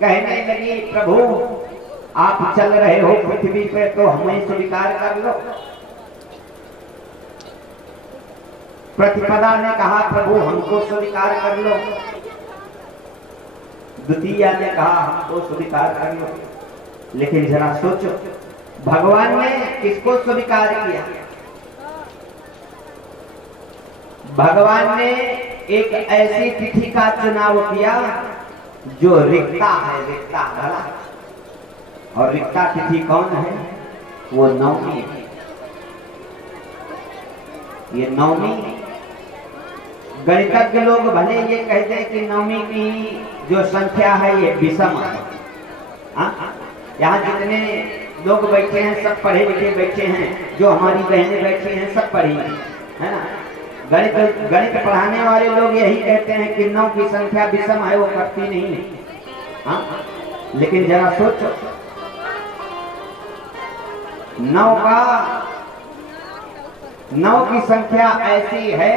कहने लगी प्रभु आप चल रहे हो पृथ्वी पे तो हमें स्वीकार कर लो। प्रतिपदा ने कहा प्रभु हमको स्वीकार कर लो। द्वितीया ने कहा हमको स्वीकार कर लो। लेकिन जरा सोचो भगवान ने किसको स्वीकार किया? भगवान ने एक ऐसी तिथि का चुनाव किया जो रिक्ता है, रिक्ता भला। और रिक्ता तिथि कौन है? वो नवमी है। ये नवमी गणितज्ञ लोग भले ये कहते हैं कि नवमी की जो संख्या है ये विषम है। यहाँ जितने लोग बैठे हैं सब पढ़े लिखे बैठे हैं, जो हमारी बहनें बैठी हैं सब पढ़ी है ना। गणित पढ़ाने वाले लोग यही कहते हैं कि 9 की संख्या विषम है, वो करती नहीं है। हाँ? लेकिन जरा सोचो 9 की संख्या ऐसी है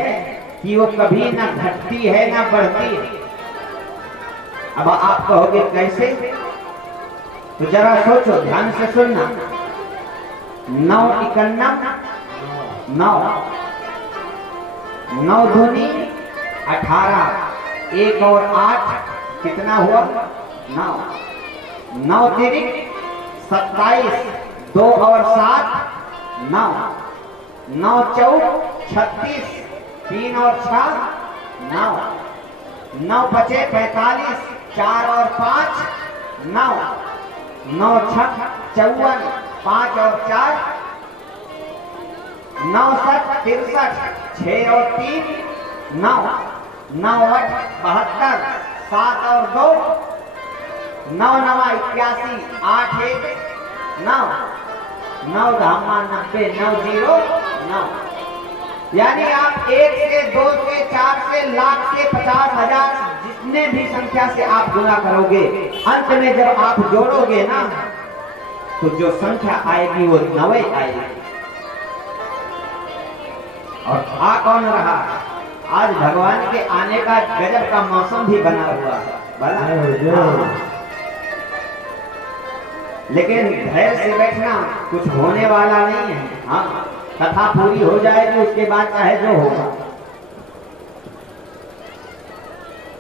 कि वो कभी ना घटती है ना बढ़ती है। अब आप कहोगे कैसे? तो जरा सोचो, ध्यान से सुनना। 9 इकन्नम 9, 9 दूनी 18, 1 और 8 कितना हुआ? 9, 9 तिरिक 27, 2 और 7 9, 9 चौक 36, 3 और 6 9, 9 पचे 45, 4 और 5 9, 9 छक 54, 5 और 4 9 7 63, 6 और 3 9, 9 8 72, 7 और 2 9 9 81, 8 1 9, 9 धामा 90, 9 0 9। यानी आप 1 से 2 से 4 से लाख से 50,000 जितने भी संख्या से आप गुणा करोगे, अंत में जब आप जोड़ोगे ना तो जो संख्या आएगी वो 9 आएगी। और आ कौन रहा? आज भगवान के आने का गजब का मौसम भी बना हुआ है, बना। लेकिन धैर्य से बैठना, कुछ होने वाला नहीं है। हाँ, कथा पूरी हो जाएगी, उसके बाद चाहे जो होगा।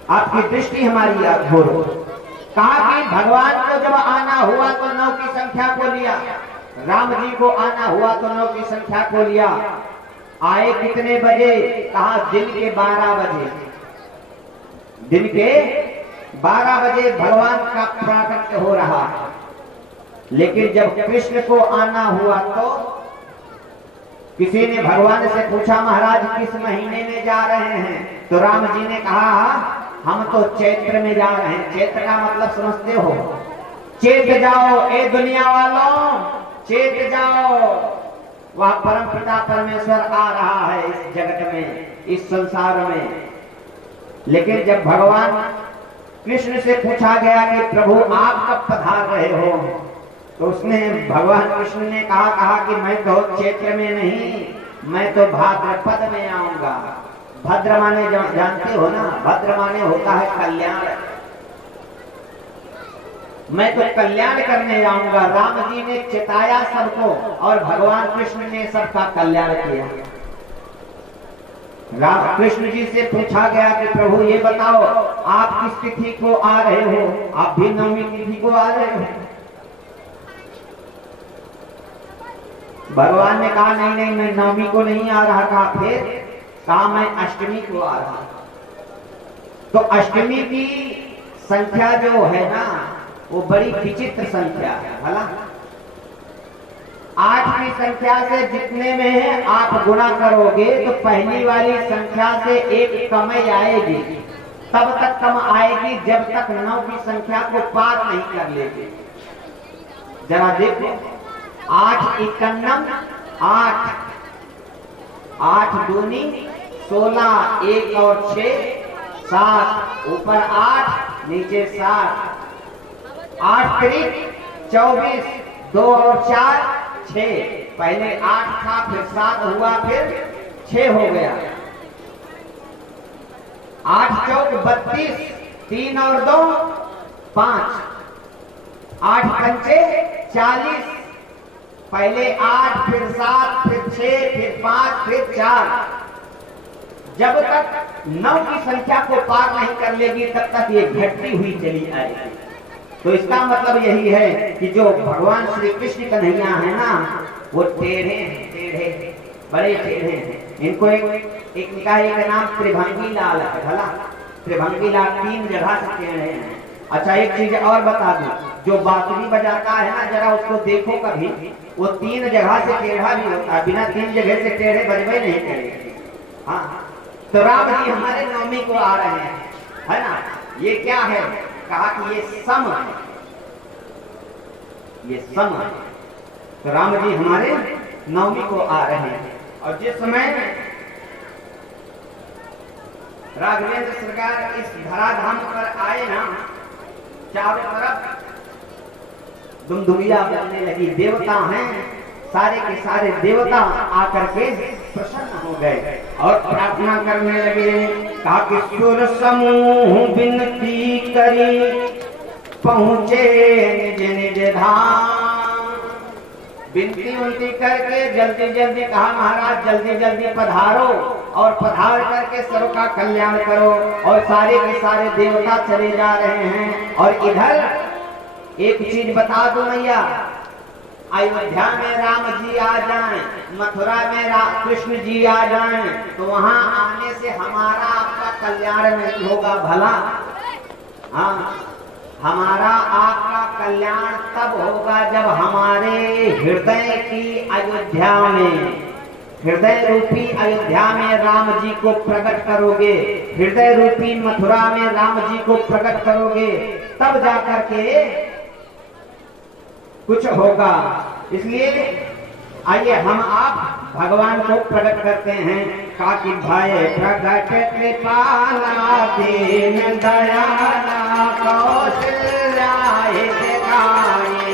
आपकी दृष्टि हमारी अघोर हो। कहा कि भगवान को जब आना हुआ तो 9 की संख्या को लिया, राम जी को आना हुआ तो 9 की संख्या को लिया। आए कितने बजे? कहा दिन के 12 बजे। दिन के 12 बजे भगवान का प्राकट्य हो रहा है। लेकिन जब कृष्ण को आना हुआ तो किसी ने भगवान से पूछा महाराज किस महीने में जा रहे हैं? तो राम जी ने कहा हम तो चैत्र में जा रहे हैं। चैत्र का मतलब समझते हो? चेत जाओ ए दुनिया वालों, चेत जाओ, वह परम पिता परमेश्वर आ रहा है इस जगत में, इस संसार में। लेकिन जब भगवान कृष्ण से पूछा गया कि प्रभु आप कब पधार रहे हो, तो उसने भगवान कृष्ण ने कहा कि मैं तो चैत्र में नहीं, मैं तो भाद्रपद में आऊंगा। भद्र माने जानते हो ना, भद्र माने होता है कल्याण। मैं तो कल्याण करने आऊंगा। राम जी ने चिताया सबको और भगवान कृष्ण ने सबका कल्याण किया। राम कृष्ण जी से पूछा गया कि प्रभु ये बताओ आप किस तिथि को आ रहे हो? आप भी 9वीं तिथि को आ रहे हो? भगवान ने कहा नहीं मैं 9वीं को नहीं आ रहा। कहा फिर? कहा मैं अष्टमी को आ रहा। तो अष्टमी की संख्या जो है ना वो बड़ी विचित्र संख्या है। भला 8 की संख्या से जितने में है आप गुणा करोगे तो पहली वाली संख्या से एक कम आएगी। तब तक कम आएगी जब तक 9 की संख्या को पार नहीं कर लेगी। जरा देखो 8 इकन्नम 8, 8 दूनी 16, 1 और 6 7, ऊपर 8 नीचे 7, 8 तिरिक 24, 2 और 4 6। पहले 8 था फिर 7 हुआ फिर 6 हो गया। 8 चौक 32, 3 और 2 5, 8 पंचे 40, पहले 8, फिर 7, फिर 6, फिर 5, फिर 4। जब तक 9 की संख्या को पार नहीं कर लेगी तब तक ये घटती हुई चली आएगी। तो इसका मतलब यही है कि जो भगवान श्री कृष्ण कन्हैया है ना, वो टेढ़े हैं, टेढ़े, बड़े टेढ़े हैं। इनको एक निकाय का नाम त्रिभंगी लाल है, भला त्रिभंगी लाल 3 जगह से टेढ़े हैं। अच्छा, एक चीज और बता दूं, जो बांसुरी बजाता है ना, जरा उसको देखो कभी, वो 3 जगह से टेढ़ा भी होता है, बिना 3 जगह से टेढ़े बजबे नहीं करेंगे। हाँ, तो राम जी हमारे नवमी को आ रहे हैं, है ना। ये क्या है? कहा कि ये सम है, ये सम है। तो राम जी हमारे नवमी को आ रहे हैं। और जिस समय राघवेंद्र सरकार इस धराधाम पर आए ना, चारों तरफ दुमदुमिया बनने लगी। देवता हैं, सारे के सारे देवता आकर के प्रसन्न हो गए और प्रार्थना करने लगे। कहा कि सुर समूह विनती करी, पहुंचे निज निज धाम। विनती उनती करके जल्दी जल्दी कहा, महाराज जल्दी जल्दी पधारो और पधार करके सबका कल्याण करो। और सारे के सारे देवता चले जा रहे हैं। और इधर एक चीज बता दो मैया, अयोध्या में राम जी आ जाएं, मथुरा में कृष्ण जी आ जाएं, तो वहां आने से हमारा आपका कल्याण नहीं होगा भला। हाँ, हमारा आपका कल्याण तब होगा जब हमारे हृदय की अयोध्या में, हृदय रूपी अयोध्या में राम जी को प्रकट करोगे, हृदय रूपी मथुरा में राम जी को प्रकट करोगे, तब जाकर के कुछ होगा। इसलिए आइए हम आप भगवान को प्रकट करते हैं। काकी भाई प्रकट कृपाला दीन दयाला कौशल्या दिखाए।